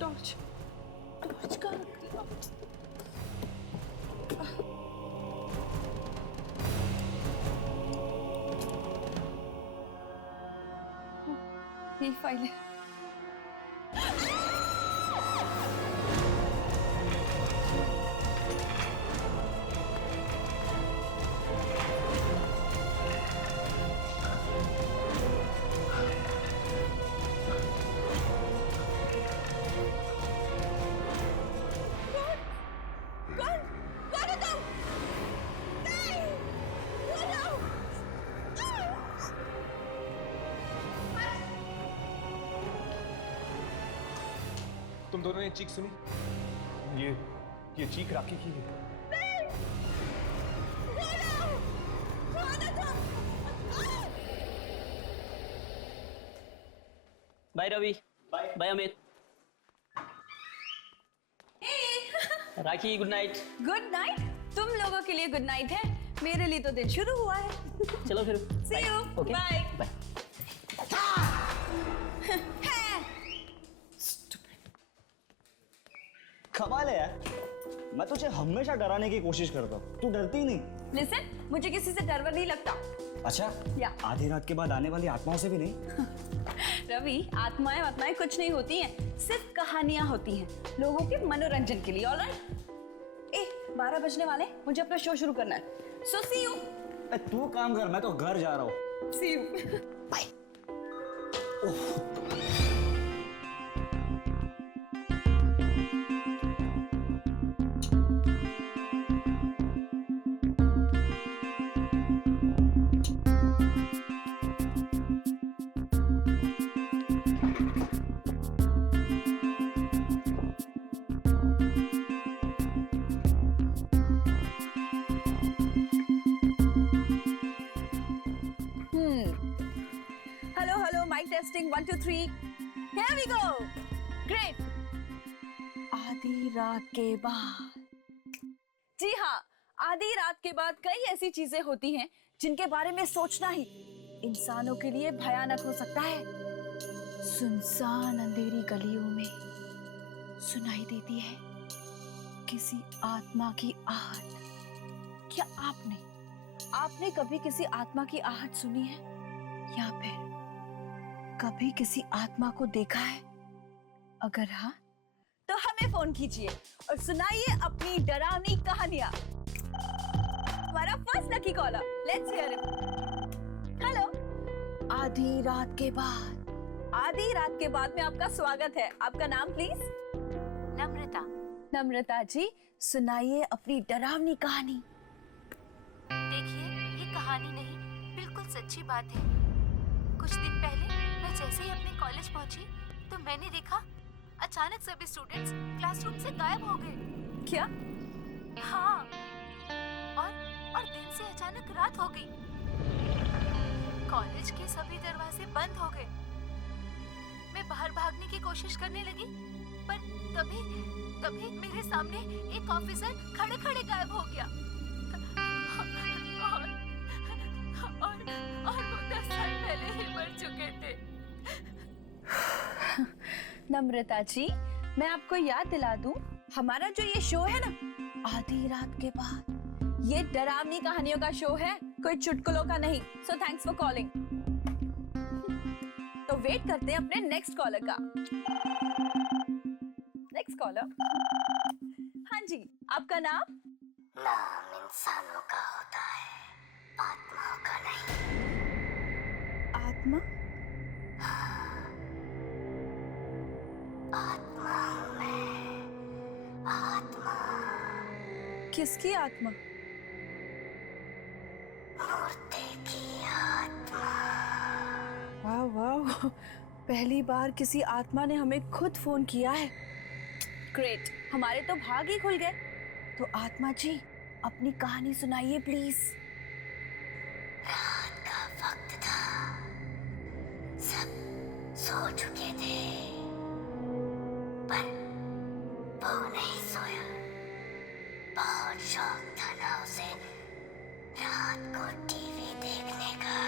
Torch torch कहाँ रख दिया? ये फाइल है। तुम दोनों ने चीख सुनी? ये चीख राखी की है। Bye Ravi, bye Amit. Rakhi good night. Good night? तुम लोगों के लिए गुड नाइट है, मेरे लिए तो दिन शुरू हुआ है। चलो फिर। See you. Okay Bye. Bye. कमाल है यार, मैं तुझे हमेशा डराने की कोशिश करता हूँ, तू डरती ही नहीं। लिसन, मुझे किसी से डर नहीं लगता। अच्छा? या। आधी रात के बाद आने वाली आत्माओं से भी नहीं? रवि, आत्माएं कुछ नहीं होती हैं, सिर्फ कहानियां होती हैं लोगों के मनोरंजन के लिए। ऑलराइट? 12 बजने वाले, मुझे अपना शो शुरू करना है। So see you. तू काम कर, मैं तो घर जा रहा हूँ। See you. Bye. Hello, mike testing 1 2 3। Here we go. Great. आधी रात के बाद। जी हाँ, आधी रात के बाद कई ऐसी चीजें होती हैं जिनके बारे में सोचना ही इंसानों के लिए भयानक हो सकता है। सुनसान अंधेरी गलियों में सुनाई देती है किसी आत्मा की आहट। क्या आपने कभी किसी आत्मा की आहट सुनी है, या फिर कभी किसी आत्मा को देखा है? अगर हाँ, तो हमें फोन कीजिए और सुनाइए अपनी डरावनी कहानियां। हमारा first lucky caller, let's hear it. Hello. आधी रात के बाद में आपका स्वागत है। आपका नाम प्लीज? नम्रता। नम्रता जी, सुनाइए अपनी डरावनी कहानी। देखिए, ये कहानी नहीं, बिल्कुल सच्ची बात है। कुछ दिन पहले मैं जैसे ही अपने कॉलेज पहुंची तो मैंने देखा अचानक सभी स्टूडेंट्स क्लासरूम से गायब हो गए। क्या? हाँ, और दिन से अचानक रात हो गई। कॉलेज के सभी दरवाजे बंद हो गए। मैं बाहर भागने की कोशिश करने लगी, पर तभी मेरे सामने एक ऑफिसर खड़े गायब हो गया। और वो 10 साल पहले ही मर चुके थे। नम्रता जी, मैं आपको याद दिला दूं, हमारा जो ये शो है ना, आधी रात के बाद, ये डरावनी कहानियों का शो है, कोई चुटकुलों का नहीं। So thanks for calling. तो वेट करते हैं अपने नेक्स्ट कॉलर का। Next collar. हाँ जी, आपका नाम? नाम इंसानों का होता है, आत्माओं का नहीं। आत्मा? आत्मा हूँ मैं, आत्मा। किसकी आत्मा? मूर्ति की आत्मा। वाह वाह, पहली बार किसी आत्मा ने हमें खुद फोन किया है। ग्रेट, हमारे तो भाग ही खुल गए। तो आत्मा जी, अपनी कहानी सुनाइए प्लीज। रात का वक्त था, सब सो चुके थे, पर वो नहीं सोया। बहुत शौक था ना उसे रात को टीवी देखने का।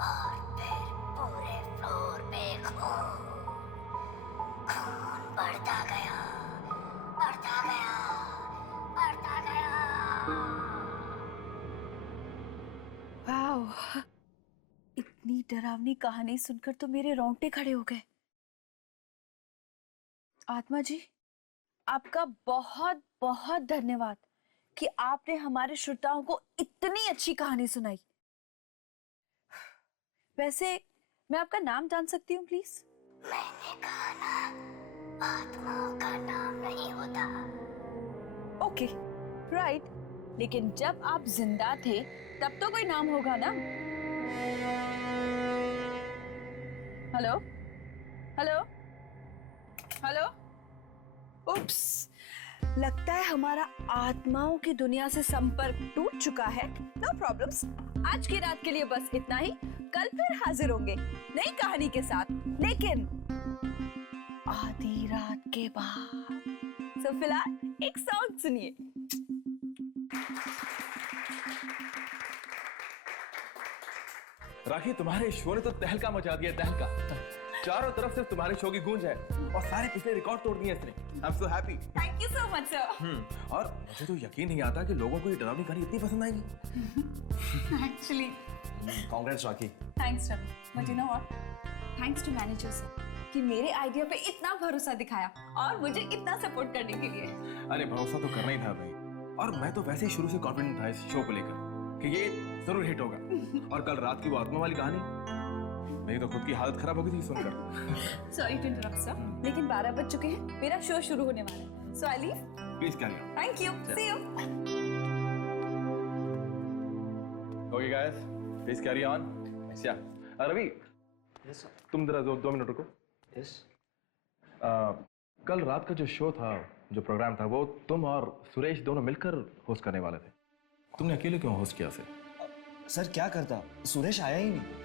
और फिर पूरे फ्लोर पे खून बढ़ता गया, बढ़ता गया, बढ़ता गया। वाओ, इतनी डरावनी कहानी सुनकर तो मेरे रोंगटे खड़े हो गए। आत्मा जी, आपका बहुत बहुत धन्यवाद कि आपने हमारे श्रोताओं को इतनी अच्छी कहानी सुनाई। वैसे मैं आपका नाम जान सकती हूँ प्लीज? मैंने कहा ना, आत्माओं का नाम नहीं होता। Okay, right. लेकिन जब आप जिंदा थे तब तो कोई नाम होगा ना? Hello hello hello. उप्स, लगता है हमारा आत्माओं की दुनिया से संपर्क टूट चुका है। नो प्रॉब्लम्स, आज की रात के लिए बस इतना ही। कल फिर हाजिर होंगे नई कहानी के साथ, लेकिन आधी रात के बाद। सो फिलहाल एक सॉन्ग सुनिए। राखी, तुम्हारे शो ने तो तहलका मचा दिया, तहलका। चारों तरफ से तुम्हारे शो की गूंज है और सारे पिछले रिकॉर्ड तोड़ दिए इसने। I am so happy. Thank you so much sir. और मुझे तो यकीन नहीं आता कि लोगों को ये डरावनी कहानी इतनी पसंद आएगी। Actually congrats Rakhi. Thanks Ravi, but you know what, thanks to managers कि मेरे आइडिया पे इतना भरोसा दिखाया और मुझे इतना सपोर्ट करने के लिए। अरे भरोसा तो करना ही था भाई, और मैं तो वैसे ही शुरू से कॉन्फिडेंट था इस शो को लेकर कि ये जरूर हिट होगा। और कल रात की वो आत्मा वाली कहानी, मेरी तो खुद की हालत खराब हो गई थी सुनकर। सॉरी टू इंटरप्ट सर, लेकिन 12 बज चुके हैं, मेरा शो शुरू होने वाला है। So I leave. Please carry on. Thank you, see you. Okay guys, please carry on. या रवि, तुम जरा 2 मिनट रुको। कल रात का जो शो था, जो प्रोग्राम था, वो तुम और सुरेश दोनों मिलकर होस्ट करने वाले थे। तुमने अकेले क्यों होस्ट किया सर क्या करता, सुरेश आया ही नहीं।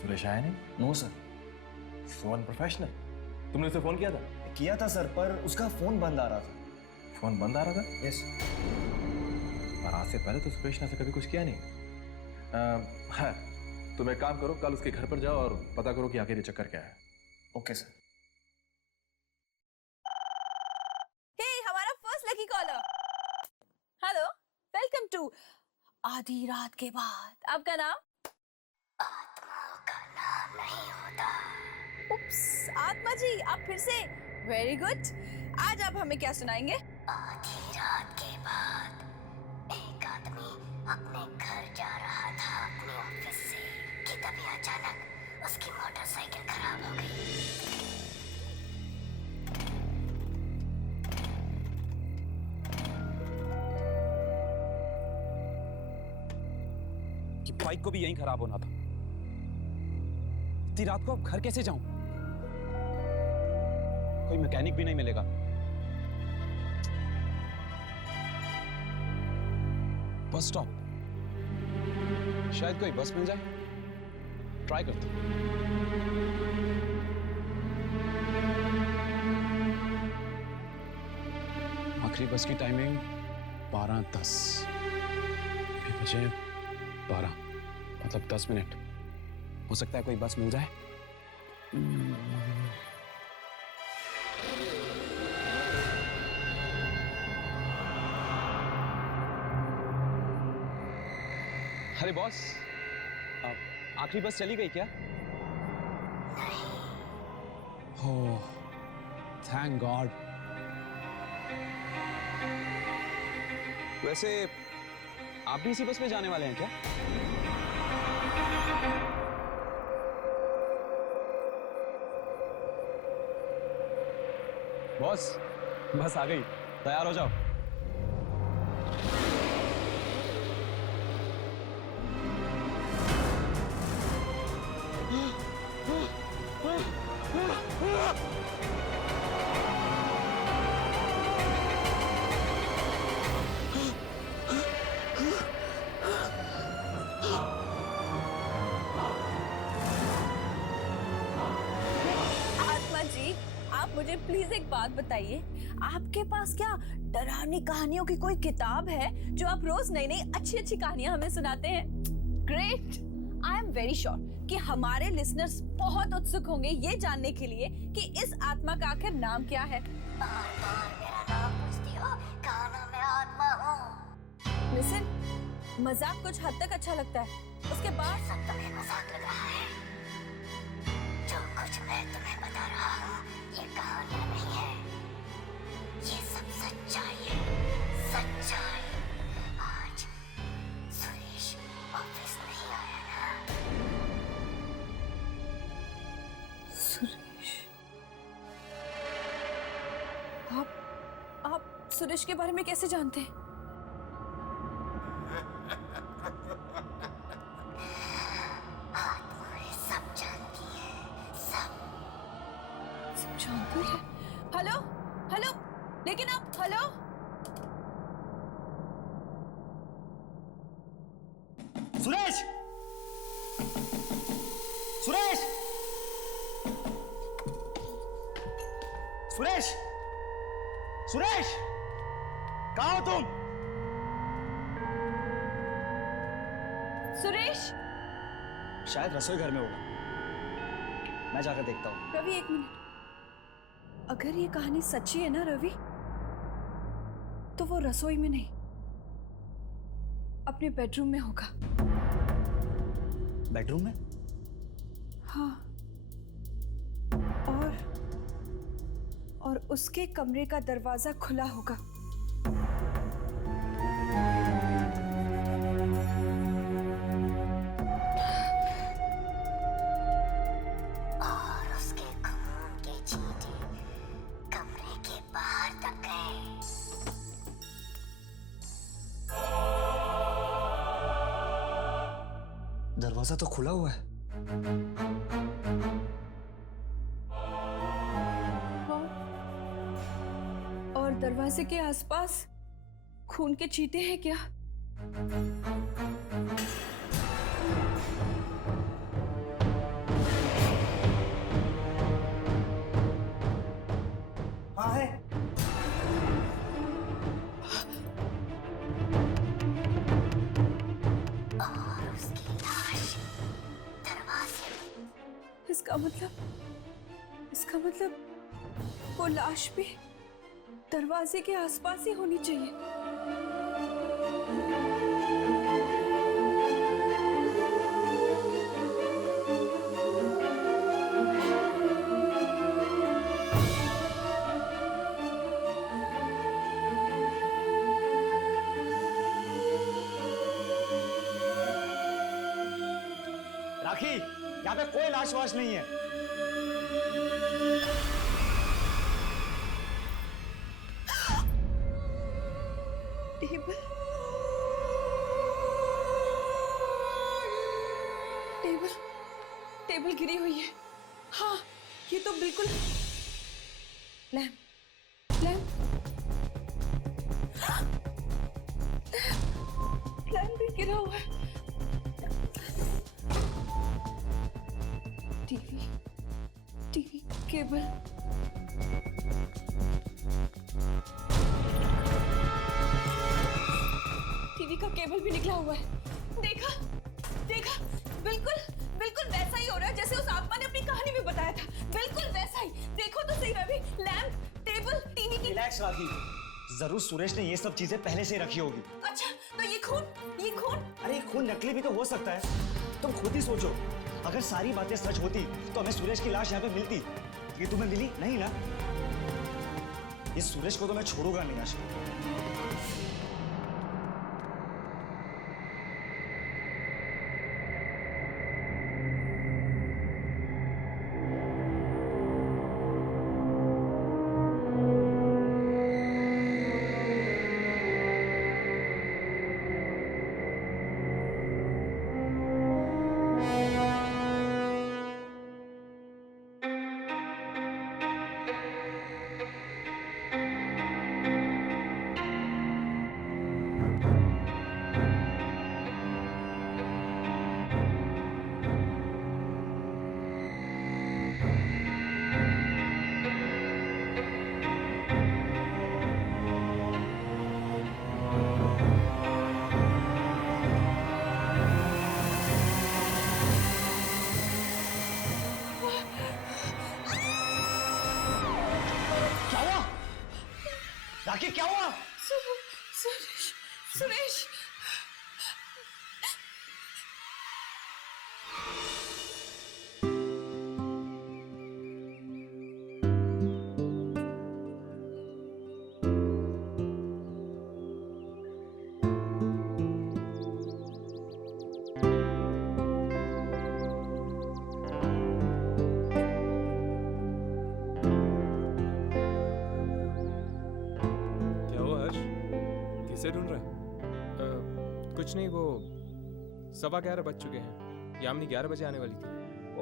सुरेश आया नहीं? No sir. So unprofessional. तुमने उसे फोन किया था? किया था सर, पर उसका फोन बंद आ रहा था। फोन बंद आ रहा था? यस। और आज से पहले तो सुरेश ने ऐसे कभी कुछ किया नहीं। हाँ, तुम एक काम करो, कल उसके घर पर जाओ और पता करो कि आखिर ये चक्कर क्या है। Okay sir. हे, हमारा first lucky caller. Hello, welcome to आधी रात के बाद। आपका नाम? आत्माओं का नाम नहीं होता। उप्स, आत्मा जी, आप फिर से। Very good. आज आप हमें क्या सुनाएंगे? आधी रात के बाद एक आदमी अपने घर जा रहा था अपने ऑफिस से कि तभी अचानक उसकी मोटरसाइकिल खराब हो गई। कि बाइक को भी यहीं खराब होना था। इतनी रात को अब घर कैसे जाऊं? कोई मैकेनिक भी नहीं मिलेगा। बस स्टॉप, शायद कोई बस मिल जाए। ट्राई करते हैं। आखिरी बस की टाइमिंग 12:10। अभी बजे 12, मतलब 10 मिनट। हो सकता है कोई बस मिल जाए। अरे बॉस, आखिरी बस चली गई क्या? ओह, थैंक गॉड। वैसे आप भी इसी बस में जाने वाले हैं क्या? बॉस, बस आ गई, तैयार हो जाओ। आत्मा जी, आप मुझे प्लीज एक बात बताइए, आपके पास क्या डरावनी कहानियों की कोई किताब है जो आप रोज नई नई अच्छी अच्छी कहानियां हमें सुनाते हैं? Great. I am very sure कि हमारे लिसनर्स बहुत उत्सुक होंगे ये जानने के लिए कि इस आत्मा का आखिर नाम क्या है। बार बार मेरा नाम पूछती हो, कहाँ ना मैं आत्मा हूँ। लिसन, मजाक कुछ हद तक अच्छा लगता है, उसके बाद सब तुम्हें मजाक लग रहा है। जो कुछ मैं तुम्हें बता रहा हूँ, ये कहानियाँ नहीं है, ये सब सच्चाई है, सच्चाई। आज सुरेश ऑफिस नहीं आया ना? सुरेश, आप सुरेश के बारे में कैसे जानते हैं? आत्माएं सब जानती है, सब। सब जानती है? हेलो हेलो, लेकिन आप हेलो। सुरेश! सुरेश! सुरेश! सुरेश! कहाँ हो तुम? सुरेश! शायद रसोई घर में होगा, मैं जाकर देखता हूँ। रवि एक मिनट, अगर ये कहानी सच्ची है ना रवि, तो वो रसोई में नहीं, अपने बेडरूम में होगा। बेडरूम में? हाँ, और उसके कमरे का दरवाजा खुला होगा। और उसके खून के छींटे कमरे के बाहर तक गए। दरवाजा तो खुला हुआ है। हाँ, और दरवाजे के आसपास खून के चीटे हैं क्या? हाँ है। और उसकी लाश दरवाजे। इसका मतलब वो लाश भी दरवाजे के आसपास ही होनी चाहिए। राखी, यहाँ पे कोई लाश वाश नहीं है। टेबल टेबल टेबल गिरी हुई है। हाँ, ये तो बिल्कुल लैम्प लैम्प लैम्प भी गिरा हुआ है। टीवी केबल, टीवी का केबल भी निकला हुआ है। देखा देखा, बिल्कुल बिल्कुल वैसा ही हो रहा है जैसे उस आत्मा ने अपनी कहानी में बताया था। बिल्कुल वैसा ही। देखो तो सही रवि, लैम्प, टेबल, टीवी की। रिलैक्स राखी, जरूर सुरेश ने ये सब चीजें पहले से रखी होगी। अच्छा, तो ये खून अरे खून नकली भी तो हो सकता है। तुम खुद ही सोचो, अगर सारी बातें सच होती तो हमें सुरेश की लाश यहाँ पे मिलती। ये तुम्हें मिली नहीं ना? इस सुरेश को तो मैं छोड़ूंगा नहीं आशा। किसे ढूंढ रहा है? कुछ नहीं, वो 11:15 बज चुके हैं। यामिनी 11 बजे आने वाली थी।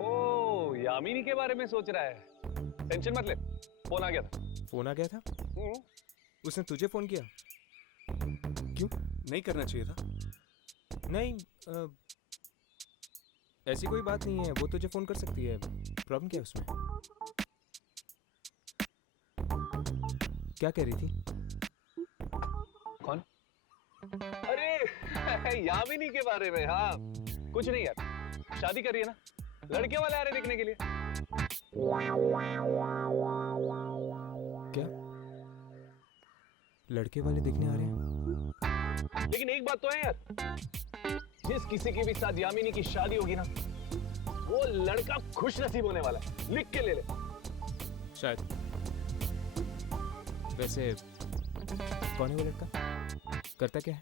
ओ, यामिनी के बारे में सोच रहा है। टेंशन मत ले, फोन आ गया था। फोन आ गया था? उसने तुझे फोन किया? क्यों? नहीं करना चाहिए था। नहीं, ऐसी कोई बात नहीं है, वो तुझे फोन कर सकती है। प्रॉब्लम क्या है उसमें? क्या कह रही थी? कौन? अरे यामिनी के बारे में। हाँ, कुछ नहीं यार, शादी कर रही है ना, लड़के वाले आ रहे देखने के लिए। क्या लड़के वाले देखने आ रहे हैं? लेकिन एक बात तो है यार, जिस किसी की भी साथ यामिनी की शादी होगी ना, वो लड़का खुश नसीब होने वाला है। लिख के ले ले। शायद। वैसे कौन है वो लड़का? करता क्या है?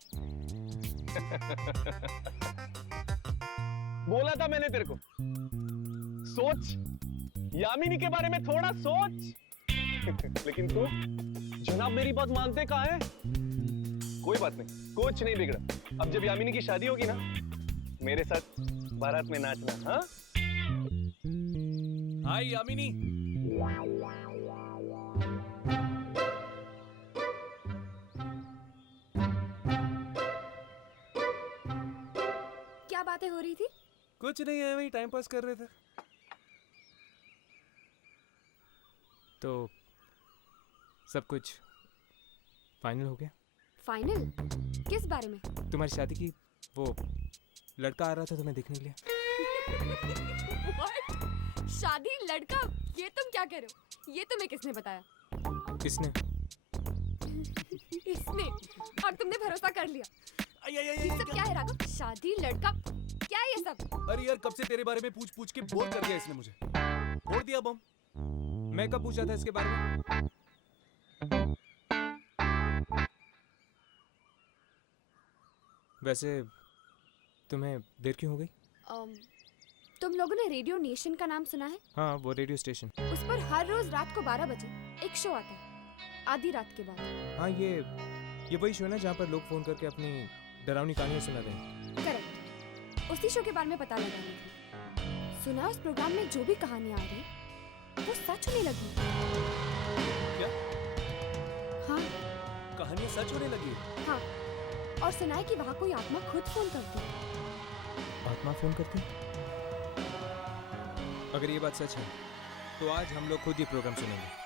बोला था मैंने तेरे को, सोच, यामिनी के बारे में थोड़ा सोच। लेकिन तू जनाब मेरी बात मानते कहाँ है? कोई बात नहीं, कुछ नहीं बिगड़ा। अब जब यामिनी की शादी होगी ना, मेरे साथ बारात में नाचना। हाँ हाय यामिनी। क्या बातें हो रही थी? कुछ नहीं है, वही टाइम पास कर रहे थे। तो सब कुछ फाइनल हो गया? फाइनल? किस बारे में? तुम्हारी शादी की वो लड़का आ रहा था तुम्हें देखने के लिए। What? शादी लड़का? ये तुम क्या कह रहे हो? ये तुम्हें किसने बताया? किसने? इसने। और तुमने भरोसा कर लिया। ये सब क्या है राघव? शादी लड़का क्या है ये सब? अरे यार, कब से तेरे बारे में पूछ पूछ के बोर कर दिया इसने मुझे। फोड़ दिया बम। मैं कब पूछा था इसके बारे में? वैसे तुम्हें देर क्यों हो गई? तुम लोगों ने रेडियो नेशन का नाम सुना है? हाँ, वो रेडियो स्टेशन। उस पर हर रोज रात को 12 बजे एक शो आता है, आधी रात के बाद। हाँ, ये वही शो है ना जहाँ पर लोग फोन करके अपनी डरावनी कहानियाँ सुनाते हैं। करेक्ट। उसी शो के बारे में पता लगानी थी। सुना उस प्रोग्राम में जो भी कहानियाँ आ रही वो सच होने लगी। क्या? हाँ। कहानियाँ सच होने लगी? हाँ, और सुना है कि वहाँ कोई आत्मा खुद फोन करती है। आत्मा फोन करती? अगर ये बात सच है तो आज हम लोग खुद ये प्रोग्राम सुनेंगे।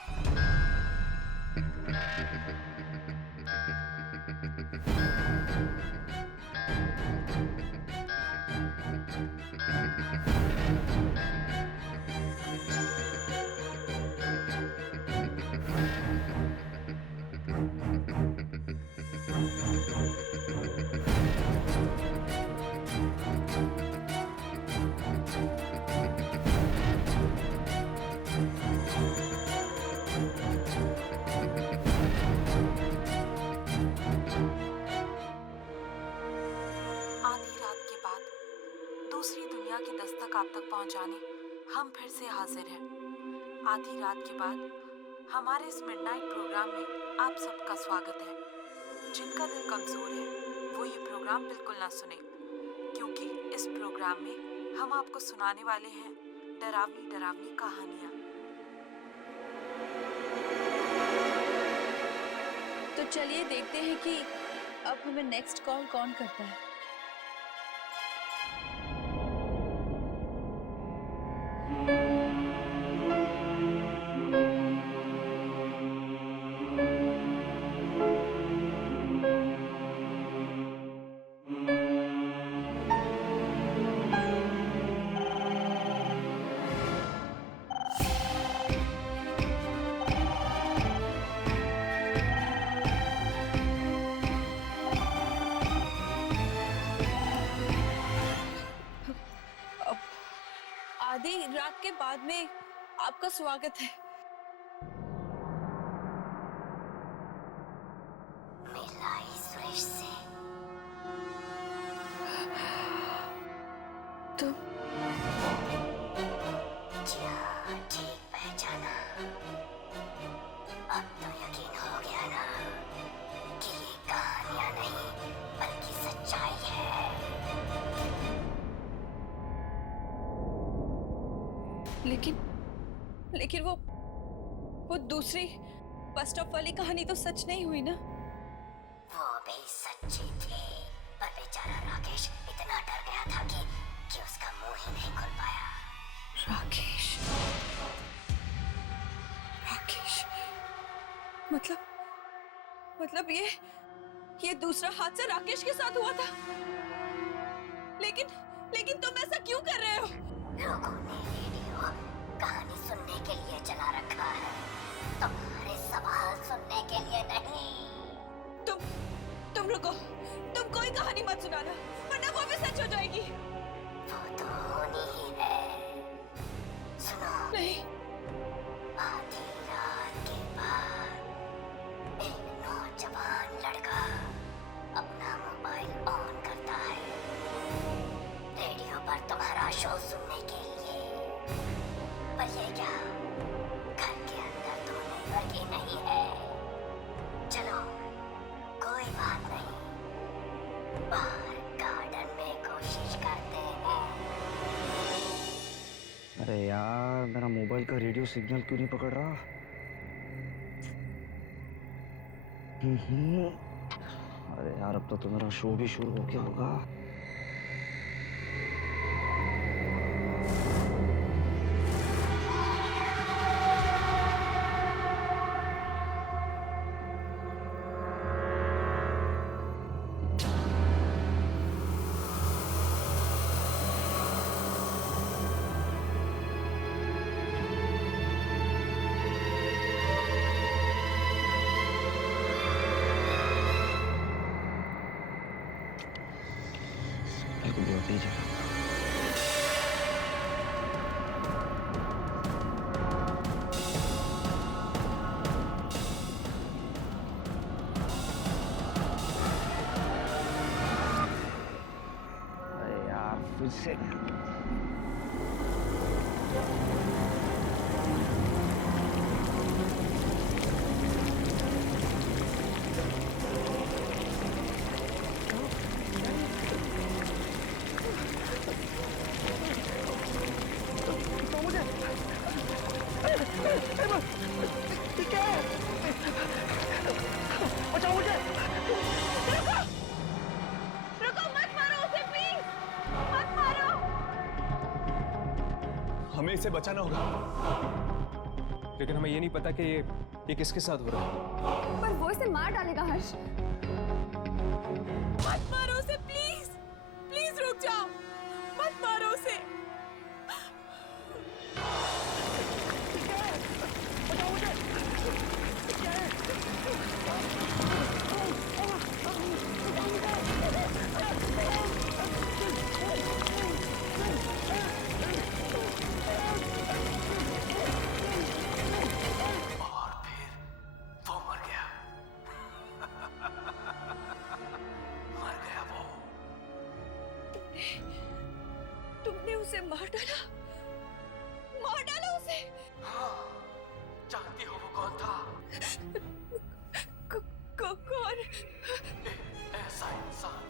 आप तक पहुंचाने हम फिर से हाजिर हैं। आधी रात के बाद हमारे इस मिडनाइट प्रोग्राम में आप सबका स्वागत है। जिनका दिल कमजोर है वो ये प्रोग्राम बिल्कुल ना सुने, क्योंकि इस प्रोग्राम में हम आपको सुनाने वाले हैं डरावनी डरावनी कहानियाँ। तो चलिए देखते हैं कि अब हमें नेक्स्ट कॉल कौन करता है। आधी रात के बाद में आपका स्वागत है। मिलाई सुरेश से। तुम? क्या ठीक पहचाना? अब तो यकीन हो गया ना कि ये कहानियां नहीं लेकिन वो दूसरी बस स्टॉप वाली कहानी तो सच नहीं हुई ना? वो भी सच्ची थी, पर बेचारा राकेश इतना डर गया था कि उसका मुंह ही नहीं खुल पाया। राकेश मतलब ये दूसरा हादसा राकेश के साथ हुआ था। लेकिन तुम ऐसा क्यों कर रहे हो? लोगों ने रेडियो कहानी सुनने के लिए चला रखा है, तुम्हारे सवाल सुनने के लिए नहीं। तुम रुको, तुम कोई कहानी मत सुनाना, वरना वो भी सच हो जाएगी। वो तो होनी ही है। सुनो। नहीं। आधी रात के बाद एक नौजवान लड़का अपना मोबाइल ऑन करता है रेडियो पर तुम्हारा शो सुनने के लिए। पर ये क्या घर के अंदर तो नेटवर्क ही नहीं है। चलो कोई बात नहीं, बाहर गार्डन में कोशिश करते हैं। अरे यार, मेरा मोबाइल का रेडियो सिग्नल क्यों नहीं पकड़ रहा? अरे यार, अब तो मेरा शो भी शुरू हो गया होगा। से बचाओ मुझे। रुको मत मारो उसे, प्लीज मत मारो। हमें इसे बचाना होगा, लेकिन हमें ये नहीं पता कि ये किसके साथ हो रहा है। पर वो इसे मार डालेगा हर्ष। मत मारो उसे, प्लीज प्लीज रुक जाओ, मत मारो उसे। तुमने उसे मार डाला उसे। हाँ, जानती हो वो कौन था? कौन? ऐसा इंसान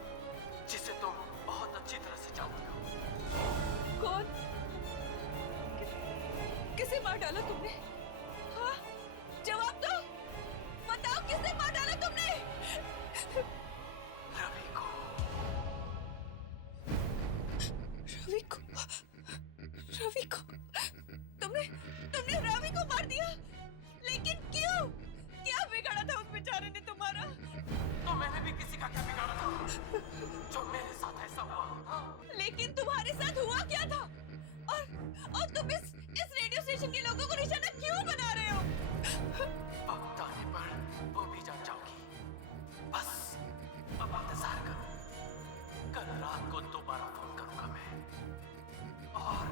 जिसे तुम बहुत अच्छी तरह से जानती हो। कौन? किसे मार डाला तुमने? हाँ, जवाब दो, बताओ किसे मार डाला तुमने? रवि को। तुमने रवि को मार दिया? लेकिन क्यों? क्या बिगाड़ा था उस बेचारे ने तुम्हारा? तो मैंने भी किसी का क्या बिगाड़ा था जो मेरे साथ ऐसा हुआ? लेकिन तुम्हारे साथ हुआ क्या था? और तुम इस रेडियो स्टेशन के लोगों को निशाना क्यों बना रहे हो? वक्त आने पर वो भी जान जाओगी। बस अब इंतजार करो, कल रात को दोबारा फोन करूंगा मैं और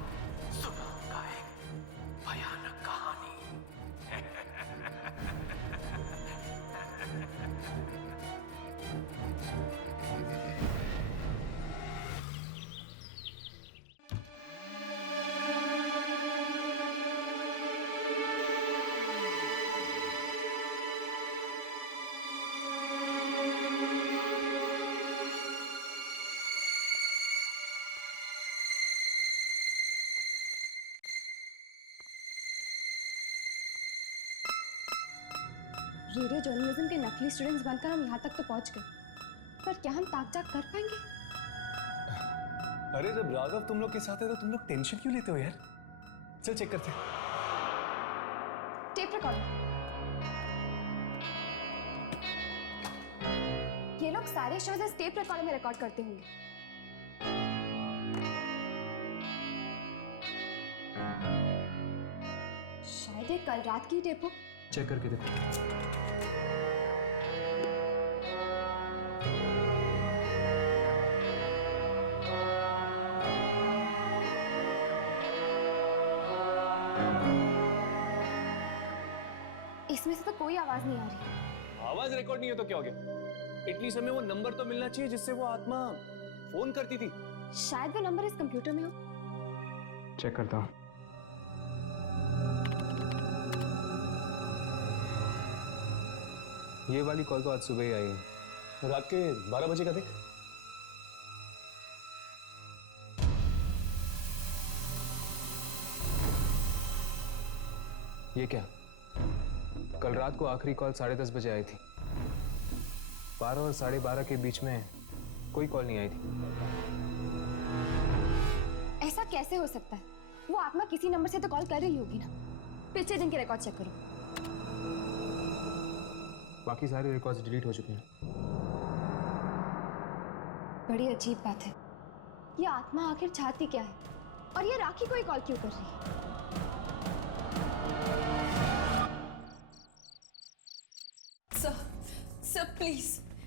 सुनाऊंगा एक भयानक कहानी। रेडियो जर्नलिज्म के नकली स्टूडेंट्स बनकर हम यहाँ तक तो पहुँच गए, पर क्या हम ताक-झाक कर पाएंगे? अरे जब राघव तुम लोग के साथ है तो तुम लोग टेंशन क्यों लेते हो यार? चल चेक करते हैं। Tape recorder. ये लोग सारे शोज इस टेप रिकॉर्डर में रिकॉर्ड करते होंगे। शायद ये कल रात की टेप हो। चेक करके देखो। इसमें से तो कोई आवाज नहीं आ रही। आवाज रिकॉर्ड नहीं है तो क्या हो गया? एटलीस्ट हमें वो नंबर तो मिलना चाहिए जिससे वो आत्मा फोन करती थी। शायद वो नंबर इस कंप्यूटर में हो। चेक करता हूँ। ये वाली कॉल तो आज सुबह ही आई है। रात के 12 बजे का देख। ये क्या? कल रात को आखिरी कॉल 10:30 बजे आई थी। 12 और 12:30 के बीच में कोई कॉल नहीं आई थी। ऐसा कैसे हो सकता है? वो आत्मा किसी नंबर से तो कॉल कर रही होगी ना। पिछले दिन के रिकॉर्ड चेक करो। बाकी सारे रिकॉर्ड्स डिलीट हो चुके हैं। बड़ी अजीब बात है। ये आत्मा आखिर चाहती क्या है? और ये राखी कोई कॉल क्यों कर रही है? सर प्लीज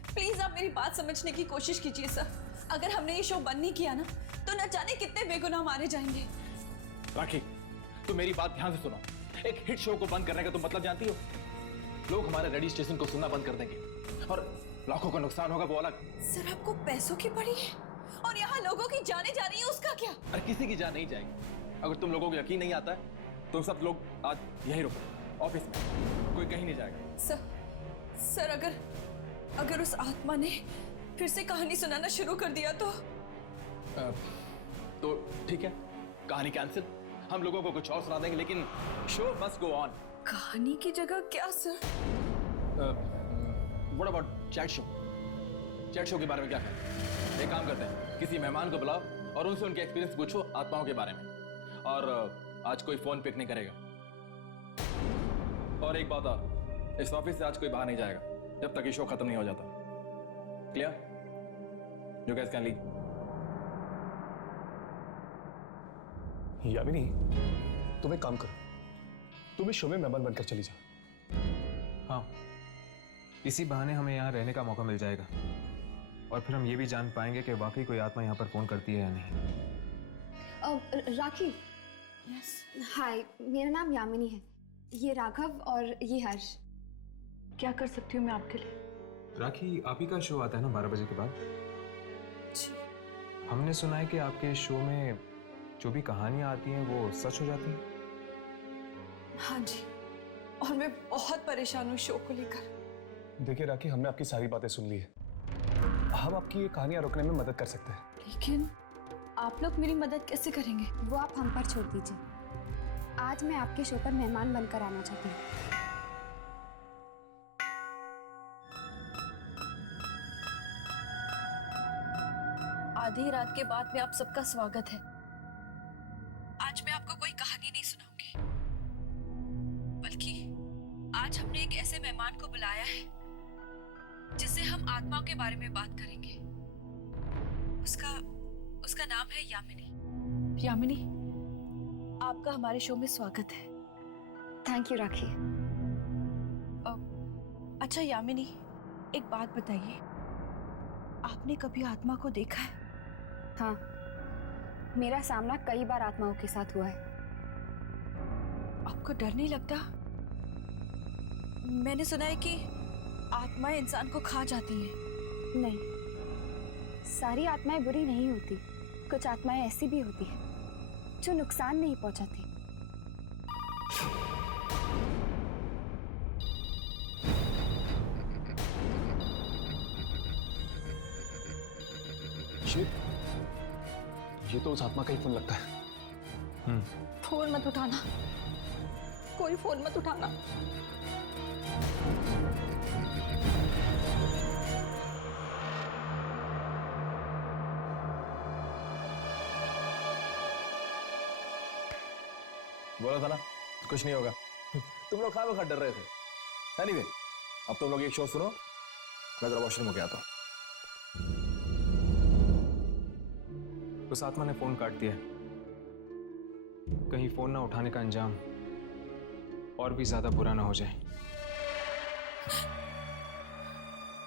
प्लीज आप मेरी बात समझने की कोशिश कीजिए सर। अगर हमने ये शो बंद नहीं किया ना तो न जाने कितने बेगुनाह मारे जाएंगे। राखी, तुम मेरी बात ध्यान से सुनो। एक हिट शो को बंद करने का तुम मतलब जानती हो? लोग हमारे रेडियो स्टेशन को सुनना बंद कर देंगे और लाखों का नुकसान होगा, वो अलग। सर आपको पैसों की पड़ी है और यहाँ लोगों की जाने जा रही है, उसका क्या? अरे किसी की जान नहीं जाएगी। अगर तुम लोगों को यकीन नहीं आता है तो सब लोग आज यहीं रुको, ऑफिस में, कोई कहीं नहीं जाएगा। सर अगर उस आत्मा ने फिर से कहानी सुनाना शुरू कर दिया तो ठीक है, कहानी कैंसिल। हम लोगों को कुछ और सुना देंगे, लेकिन शो मस्ट गो ऑन। कहानी की जगह क्या sir? What about chat show? Chat show के बारे में क्या कहते हैं? एक काम करते हैं, किसी मेहमान को बुलाओ और उनसे उनके एक्सपीरियंस पूछो आत्माओं के बारे में। और आज कोई फोन पिक नहीं करेगा। और एक बात और, इस ऑफिस से आज कोई बाहर नहीं जाएगा जब तक ये शो खत्म नहीं हो जाता। Clear? You guys can leave. Yamini, तुम एक काम करो, तुम इस शो में मेहमान बनकर चली जाओ। हाँ, इसी बहाने हमें यहाँ रहने का मौका मिल जाएगा और फिर हम ये भी जान पाएंगे कि वाकई कोई आत्मा यहाँ पर फोन करती है या नहीं। राखी। हाय, मेरा नाम यामिनी है। ये राघव और ये हर्ष। क्या कर सकती हूँ मैं आपके लिए? राखी, आप ही का शो आता है ना 12 बजे के बाद? जी। हमने सुना है कि आपके इस शो में जो भी कहानियां आती हैं वो सच हो जाती हैं। हाँ जी, और मैं बहुत परेशान हूँ शो को लेकर। देखिए राखी, हमने आपकी सारी बातें सुन ली है। हम आपकी ये कहानियां रोकने में मदद कर सकते हैं। लेकिन आप लोग मेरी मदद कैसे करेंगे? वो आप हम पर छोड़ दीजिए। आज मैं आपके शो पर मेहमान बनकर आना चाहती हूँ। आधी रात के बाद में आप सबका स्वागत है। आज मैं आपको कोई कहानी नहीं सुनाऊंगी, बल्कि आज हमने एक ऐसे मेहमान को बुलाया है जिससे हम आत्माओं के बारे में बात करेंगे। उसका नाम है यामिनी। यामिनी, आपका हमारे शो में स्वागत है। थैंक यू राखी। अच्छा यामिनी, एक बात बताइए, आपने कभी आत्मा को देखा है? हाँ, मेरा सामना कई बार आत्माओं के साथ हुआ है। आपको डर नहीं लगता? मैंने सुना है कि आत्माएं इंसान को खा जाती हैं। नहीं, सारी आत्माएं बुरी नहीं होती। कुछ आत्माएं ऐसी भी होती हैं जो नुकसान नहीं पहुंचाती। ये तो उस आत्मा का ही फोन लगता है। फोन मत उठाना, कोई फोन मत उठाना। बोला था ना कुछ नहीं होगा। तुम लोग खा डर रहे थे। एनीवे, अब तुम लोग एक शो सुनो, मैं जरा वॉशरूम होके आता हूँ। उस आत्मा ने फोन काट दिया। कहीं फोन ना उठाने का अंजाम और भी ज्यादा बुरा ना हो जाए।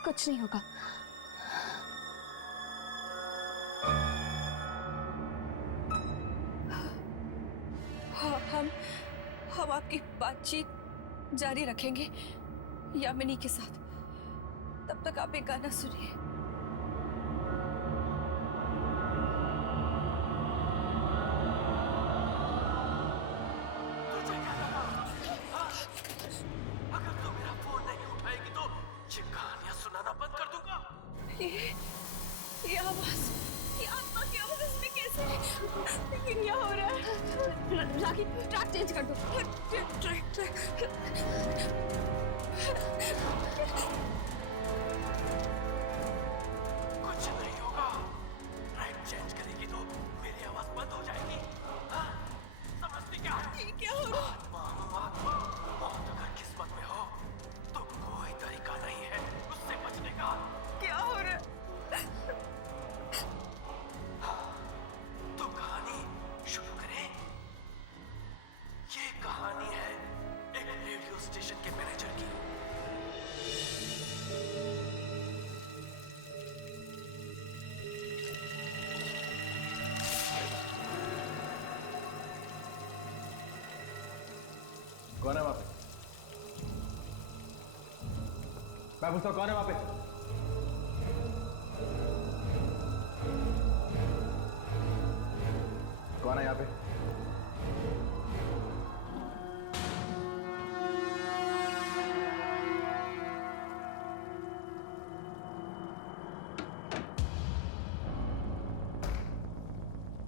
कुछ नहीं होगा। हम आपकी बातचीत जारी रखेंगे यामिनी के साथ। तब तक आप एक गाना सुनिए। अगर तू मेरा फोन नहीं उठाएगी तो ये कहानियां सुनाना बंद कर दूंगा। ये आवाज, ये आत्मा की आवाज इसमें कैसे? लेकिन क्या हो रहा है? राखी, ट्रैक चेंज कर दो। ट्रैक। कुछ नहीं होगा। ट्रैक चेंज करेगी तो मेरी आवाज बंद हो जाएगी। हाँ? समझती क्या है? ये क्या हो रहा है? आत्मा मौत अगर किस्मत में हो तो कोई तरीका नहीं है उससे बचने का। क्या हो रहा है? तो कहानी शुरू करें। ये कहानी है एक रेडियो स्टेशन के मैनेजर की। कौन है वहां पे? मैं पूछता हूं कौन है वहां पे? कौन है यहाँ पे?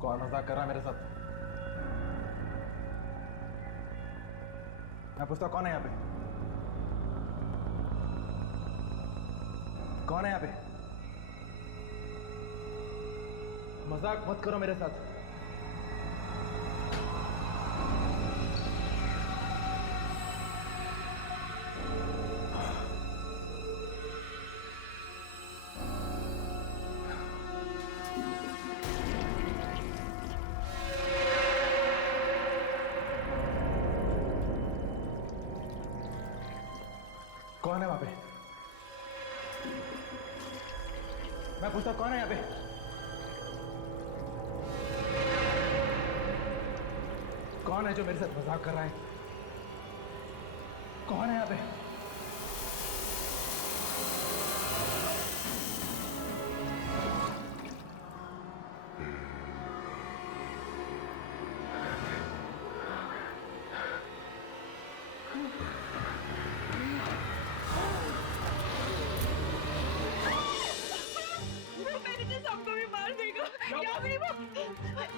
कौन मजाक कर रहा है मेरे साथ? मैं पूछता हूं कौन है यहाँ पे? कौन है यहाँ पे? मजाक मत करो मेरे साथ। कौन है वहां पे? मैं पूछता हूं कौन है यहाँ पे? कौन है जो मेरे साथ मजाक कर रहा है? कौन है यहाँ पे? हमको भी मार देगा। यामिनी वो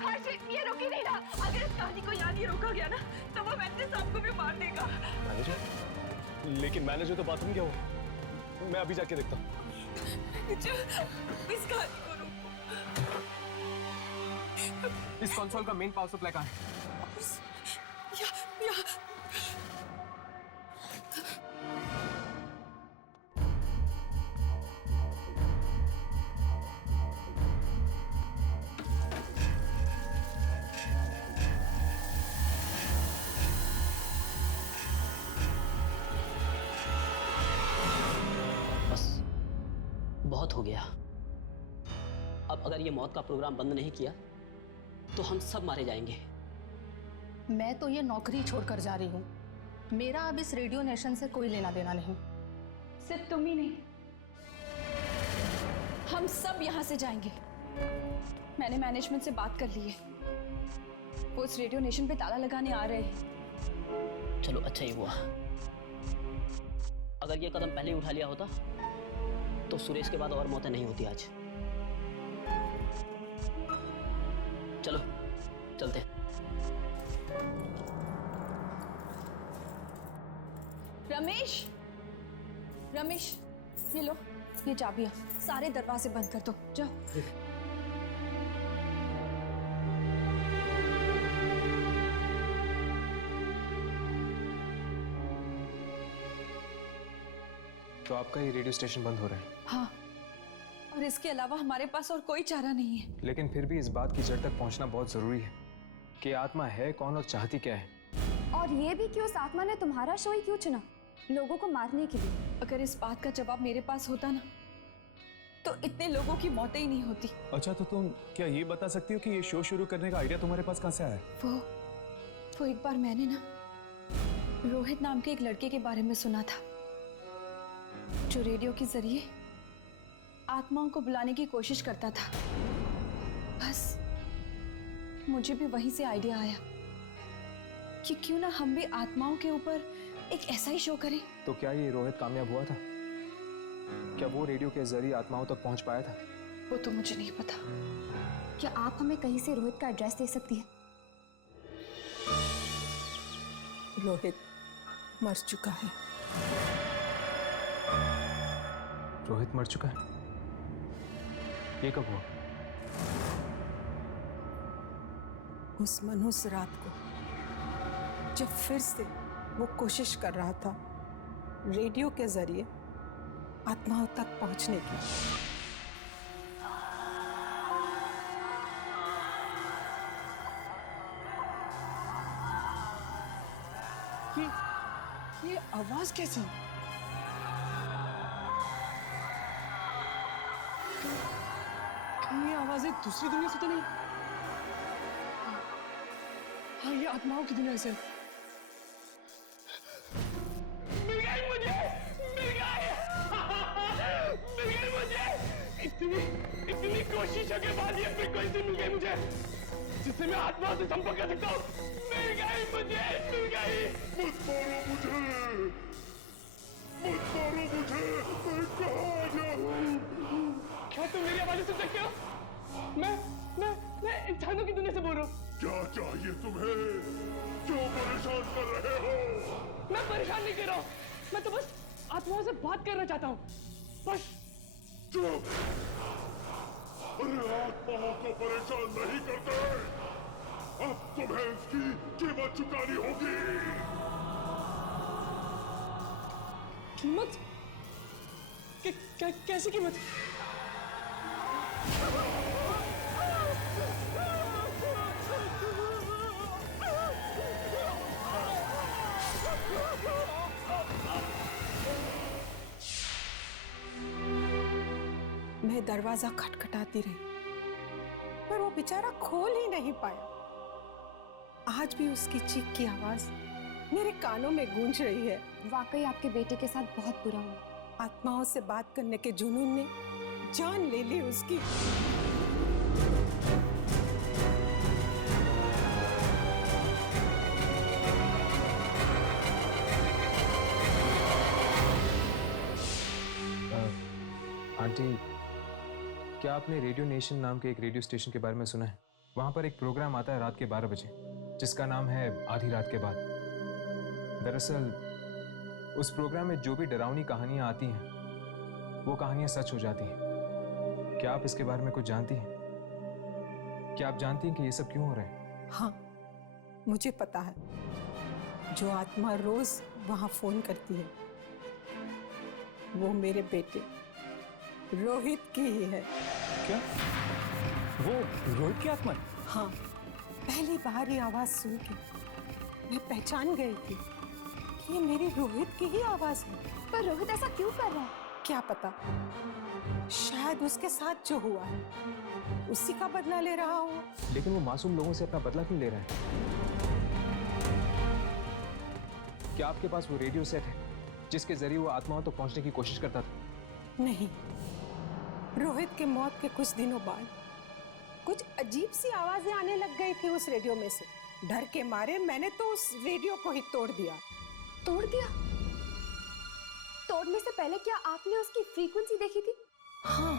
हर्षित, ये रुक ही नहीं रहा। अगर इस कहानी को यहाँ नहीं रोका गया ना तो वो वैसे सबको भी मार देगा। मैनेजर? लेकिन मैनेजर तो बाथरूम गया हो। मैं अभी जाके देखता हूँ। इस कहानी को रोको। इस कंसोल का मेन पावर सप्लाई कहाँ है? बहुत हो गया। अब अगर ये मौत का प्रोग्राम बंद नहीं किया तो हम सब मारे जाएंगे। मैं तो ये नौकरी छोड़कर जा रही हूँ। मेरा अब इस रेडियो नेशन से कोई लेना देना नहीं। सिर्फ तुम ही नहीं, हम सब यहाँ से जाएंगे। मैंने मैनेजमेंट से बात कर ली है, वो इस रेडियो नेशन पे ताला लगाने आ रहे हैं। चलो अच्छा ही हुआ। अगर ये कदम पहले ही उठा लिया होता तो सुरेश के बाद और मौतें नहीं होती आज। चलो चलते। रमेश, रमेश, ये लो, ये चाबियां, सारे दरवाजे बंद कर दो, जाओ। तो आपका ये रेडियो स्टेशन बंद हो रहा है? हाँ, और इसके अलावा हमारे पास और कोई चारा नहीं है। लेकिन फिर भी इस बात की जड़ तक पहुंचना बहुत जरूरी है कि आत्मा है कौन और चाहती क्या है। और ये भी कि उस आत्मा ने तुम्हारा शो ही क्यों चुना, लोगों को मारने के लिए? अगर इस बात का जवाब मेरे पास होता ना, तो इतने लोगों की मौतें ही नहीं होती। अच्छा, तो तुम क्या ये बता सकती हो कि ये शो शुरू करने का आइडिया तुम्हारे पास कहाँ से आया? वो एक बार मैंने ना रोहित नाम के एक लड़के के बारे में सुना था, जो रेडियो के जरिए आत्माओं को बुलाने की कोशिश करता था। बस मुझे भी वहीं से आइडिया आया कि क्यों ना हम भी आत्माओं के ऊपर एक ऐसा ही शो करें। तो क्या ये रोहित कामयाब हुआ था? क्या वो रेडियो के जरिए आत्माओं तक पहुंच पाया था? वो तो मुझे नहीं पता। क्या आप हमें कहीं से रोहित का एड्रेस दे सकती हैं? रोहित मर चुका है। रोहित मर चुका है? ये कब हुआ? उस मनहूस रात को, जब फिर से वो कोशिश कर रहा था रेडियो के जरिए आत्माओं तक पहुंचने की। ये आवाज कैसी? ये आवाजें दूसरी दुनिया से तो नहीं? हाँ, ये आत्माओं की दुनिया से। मिल गई मुझे, मिल गई मुझे। इतनी कोशिशों के बाद ये फ्रीक्वेंसी मिल गई मुझे, जिससे मैं आत्मा से संपर्क कर सकता हूँ। मिल गई मुझे, मिल गई। मत मारो मुझे, मत मारो मुझे, मैं कहाँ जाऊँ? क्या तुम मेरी आवाज़ सुन सकते हो? मैं इंसानों की दुनिया से बोल रहा हूँ। क्या चाहिए तुम्हें? क्यों परेशान कर रहे हो? मैं परेशान नहीं कर रहा हूँ, मैं तो बस आत्माओं से बात करना चाहता हूँ, बस। चुप! अरे आत्माओं को परेशान नहीं करते, अब तुम्हें इसकी कीमत चुकानी होगी। कीमत? कैसी कीमत? मैं दरवाजा खटखटाती रही, पर वो बेचारा खोल ही नहीं पाया। आज भी उसकी चीख की आवाज मेरे कानों में गूंज रही है। वाकई आपके बेटे के साथ बहुत बुरा हुआ। आत्माओं से बात करने के जुनून ने जान ले ली उसकी। आंटी, क्या आपने रेडियो नेशन नाम के एक रेडियो स्टेशन के बारे में सुना है? वहाँ पर एक प्रोग्राम आता है रात के 12 बजे, जिसका नाम है आधी रात के बाद। दरअसल उस प्रोग्राम में जो भी डरावनी कहानियाँ आती हैं, वो कहानियाँ सच हो जाती हैं। क्या आप इसके बारे में कुछ जानती हैं? क्या आप जानती हैं कि ये सब क्यों हो रहा है? हाँ, मुझे पता है। जो आत्मा रोज वहाँ फोन करती है, वो मेरे बेटे रोहित की ही है। क्या? वो रोहित की आत्मा? हाँ, पहली बार ये आवाज सुन के मैं पहचान गई थी कि ये मेरी रोहित की ही आवाज है। पर रोहित ऐसा क्यों कर रहा है? क्या पता, शायद उसके साथ जो हुआ है उसी का बदला ले रहा हो। लेकिन वो मासूम लोगों से अपना बदला क्यों ले रहा है? क्या आपके पास वो रेडियो सेट है जिसके जरिए वो आत्माओं तक तो पहुंचने की कोशिश करता था? नहीं, रोहित के मौत के कुछ दिनों बाद कुछ अजीब सी आवाजें आने लग गई थी उस रेडियो में से। डर के मारे मैंने तो उस रेडियो को ही तोड़ दिया। तोड़ दिया? तोड़ने से पहले क्या आपने उसकी फ्रीक्वेंसी देखी थी? हाँ,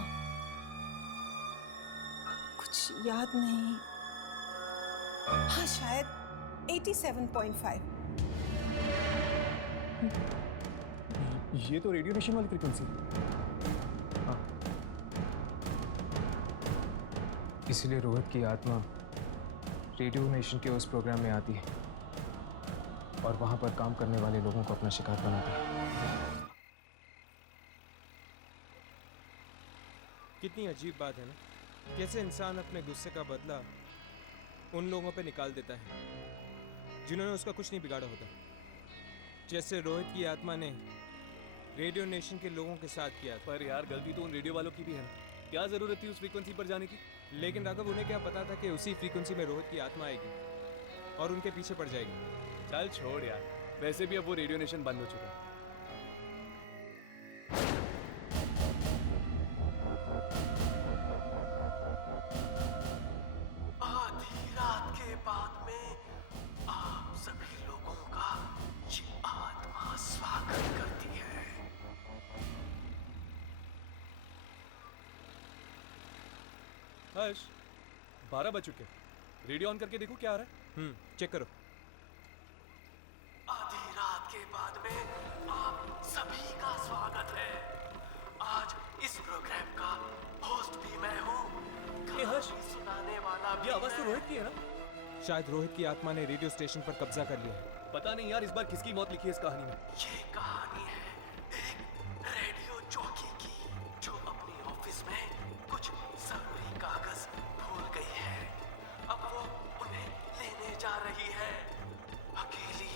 कुछ याद नहीं। हाँ, शायद 87.5। ये तो रेडियो नेशन वाली फ्रीक्वेंसी। हाँ, इसीलिए रोहित की आत्मा रेडियो नेशन के उस प्रोग्राम में आती है और वहां पर काम करने वाले लोगों को अपना शिकार बनाती है। कितनी अजीब बात है ना, कैसे इंसान अपने गुस्से का बदला उन लोगों पे निकाल देता है जिन्होंने उसका कुछ नहीं बिगाड़ा होता। जैसे रोहित की आत्मा ने रेडियो नेशन के लोगों के साथ किया। पर यार गलती तो उन रेडियो वालों की भी है ना, क्या जरूरत थी उस फ्रीक्वेंसी पर जाने की? लेकिन राघव, उन्हें क्या पता था कि उसी फ्रीक्वेंसी में रोहित की आत्मा आएगी और उनके पीछे पड़ जाएगी। चल छोड़ यार, वैसे भी अब वो रेडियो नेशन बंद हो चुका है। आधी रात के बाद में आप सभी लोगों का ये आत्मा स्वागत करती है। हर्ष, 12 बज चुके, रेडियो ऑन करके देखो क्या आ रहा है। चेक करो। आधी रात के बाद में आप सभी का स्वागत है। आज इस प्रोग्राम का होस्ट भी मैं हूँ, कहानी सुनाने वाला भी ये आवाज तो मैं। रोहित की है ना? शायद रोहित की आत्मा ने रेडियो स्टेशन पर कब्जा कर लिया है। पता नहीं यार, इस बार किसकी मौत लिखी है इस कहानी में। ये कहानी है एक रेडियो जॉकी की, जो अपने ऑफिस में कुछ जरूरी कागज भूल गई है। अब वो उन्हें लेने जा रही है। अकेली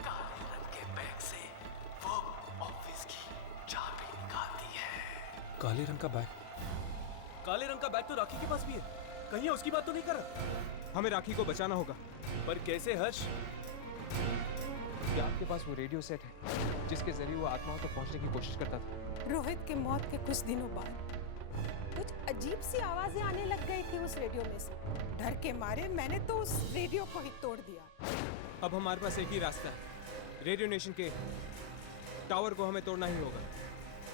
काले रंग के बैग से वो ऑफिस की चाबी निकालती है। काले रंग का बैग? काले रंग का बैग तो राखी के पास भी है, कहीं उसकी बात तो नहीं कर रहा? हमें राखी को बचाना होगा। पर कैसे हर्ष? क्या आपके पास वो रेडियो सेट है जिसके जरिए वो आत्माओं तक पहुंचने की कोशिश करता था? रोहित के मौत के कुछ दिनों बाद कुछ अजीब सी आवाजें आने लग गई थी उस रेडियो में से। डर के मारे मैंने तो उस रेडियो को ही तोड़ दिया। अब हमारे पास एक ही रास्ता है, रेडियो नेशन के टावर को हमें तोड़ना ही होगा,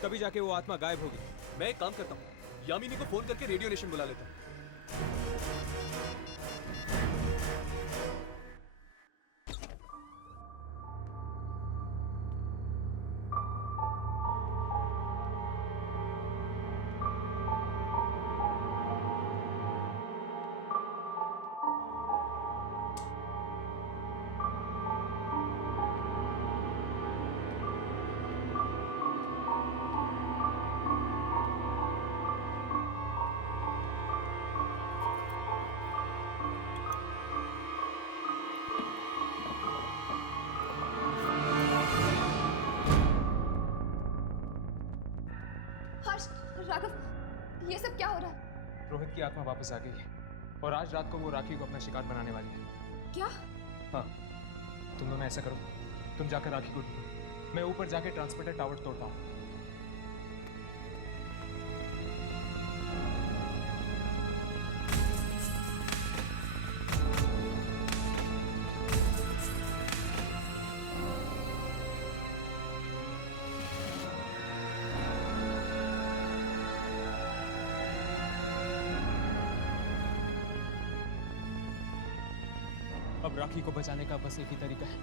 तभी जाके वो आत्मा गायब होगी। मैं एक काम करता हूँ, यामिनी को फोन करके रेडियो नेशन बुला लेता हूँ। राघव, ये सब क्या हो रहा है? रोहित की आत्मा वापस आ गई है और आज रात को वो राखी को अपना शिकार बनाने वाली है। क्या? हाँ, तुम दोनों ऐसा करो, तुम जाकर राखी को ढूंढो, मैं ऊपर जाके ट्रांसमीटर टावर तोड़ता हूँ। अब राखी को बचाने का बस एक ही तरीका है,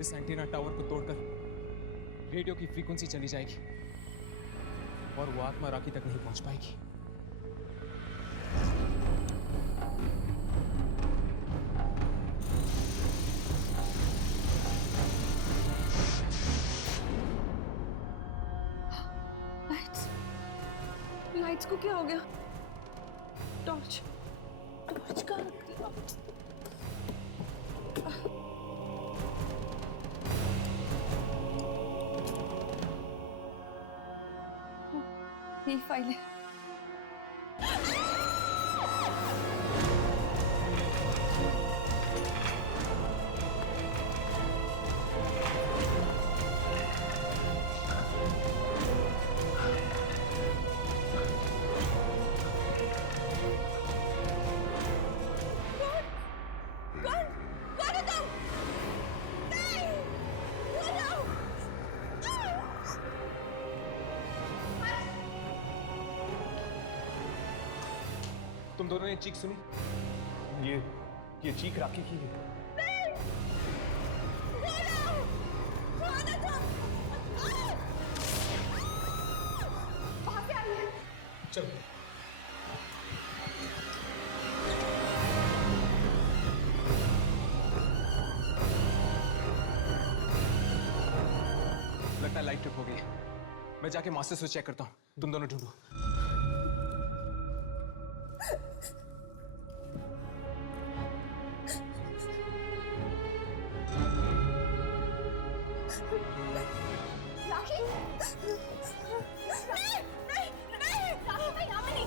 इस एंटीना टावर को तोड़कर रेडियो की फ्रीक्वेंसी चली जाएगी और वो आत्मा राखी तक नहीं पहुंच पाएगी। लाइट्स को क्या हो गया? टॉर्च कहाँ रख दिया? ये फाइल है। तुम दोनों ने चीख सुनी? ये चीख राखी की है। वहां से आई है। चल लगता है लाइट ट्रिप हो गई है। मैं जाके मास्टर स्विच चेक करता हूँ, तुम दोनों ढूंढो। राखी नहीं नहीं नहीं राखी मैं यामिनी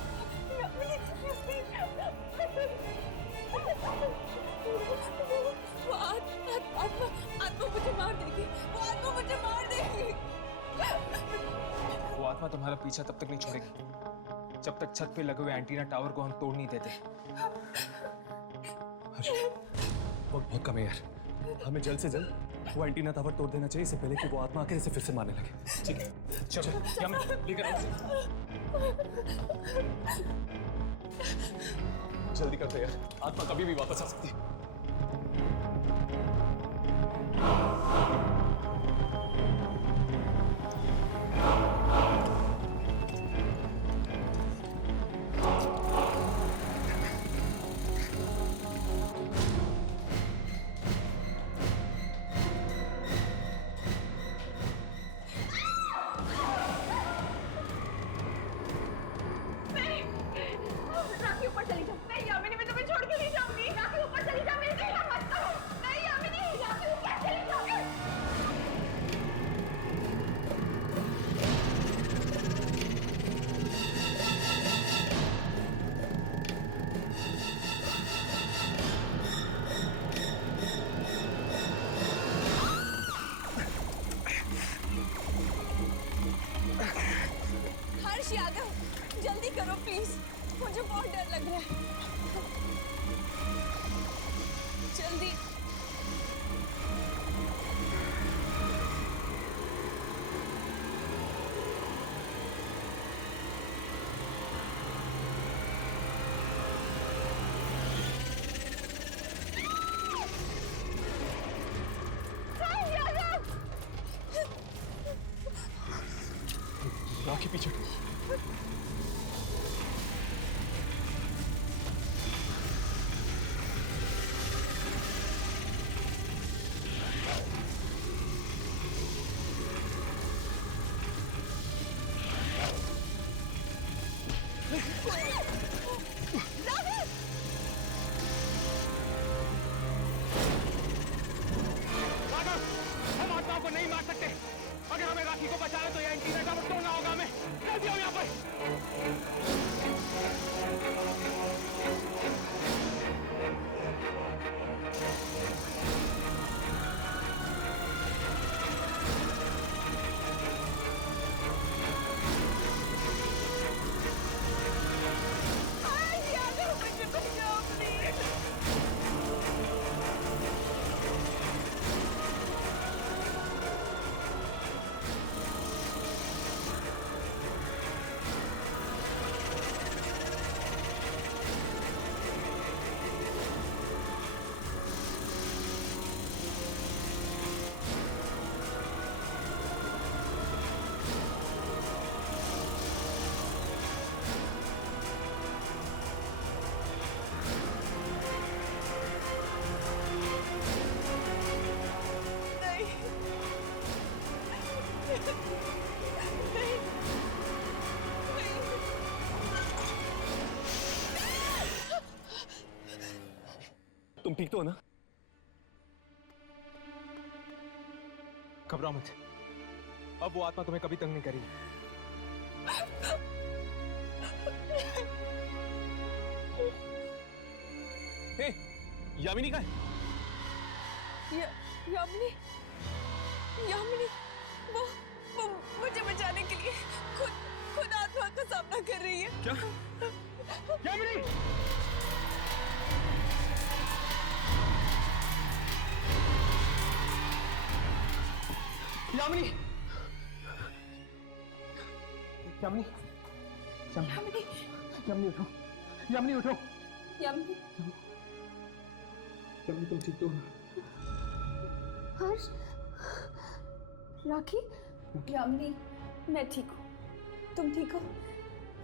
वो आत्मा मुझे मार देगी, वो आत्मा मुझे मार देगी। वो आत्मा तुम्हारा पीछा तब तक नहीं छोड़ेगी जब तक छत पे लगे हुए एंटीना टावर को हम तोड़ नहीं देते। वक्त बहुत कम है यार, हमें जल्द से जल्द वो एंटीना टावर तोड़ देना चाहिए, इससे पहले कि वो आत्मा आकर इसे फिर से मारने लगे। ठीक है, चलो क्या मैं लेकर आओ। जल्दी करते यार, आत्मा कभी भी वापस आ सकती है। राखी ऊपर चली जा। नहीं यामिनी मैं तुम्हें छोड़ के नहीं जाऊंगी। राखी ऊपर चली जा, मेरी देखा मत करो। नहीं यामिनी राखी ऊपर चली जा। हर्ष यादव, जल्दी करो प्लीज, मुझे बहुत डर लग रहा है। जल्दी। राखी पीछे। हम आत्माओं को नहीं मार सकते। अगर हमें राखी को बचाना तो यह एंटीना टावर तोड़ना होगा हमें। जल्दी आओ यहाँ पर। तुम ठीक तो हो ना? घबराओ मत, अब वो आत्मा तुम्हें कभी तंग नहीं करेगी। हे, यामिनी कहाँ है? यामिनी, यामिनी, वो मुझे बचाने के लिए खुद आत्मा का सामना कर रही है। क्या? यामिनी! यामिनी! यामिनी! यामिनी, यामिनी उठो! यामिनी उठो! यामिनी, यामिनी तुम ठीक तो हो? हर्ष, राखी, यामिनी, मैं ठीक हूँ। तुम ठीक हो?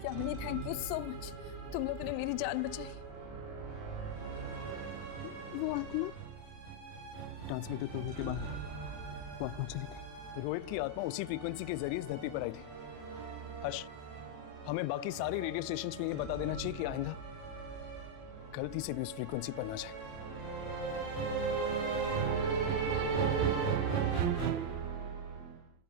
Yamini, thank you so much. तुम लोगों ने मेरी जान बचाई। वो आत्मा ट्रांसमीटर तोड़ने के बाद वो आत्मा चली गई। रोहित की आत्मा उसी फ्रीक्वेंसी के जरिए इस धरती पर आई थी। हर्ष, हमें बाकी सारे रेडियो स्टेशंस में ये बता देना चाहिए कि आइंदा गलती से भी उस फ्रीक्वेंसी पर ना जाए।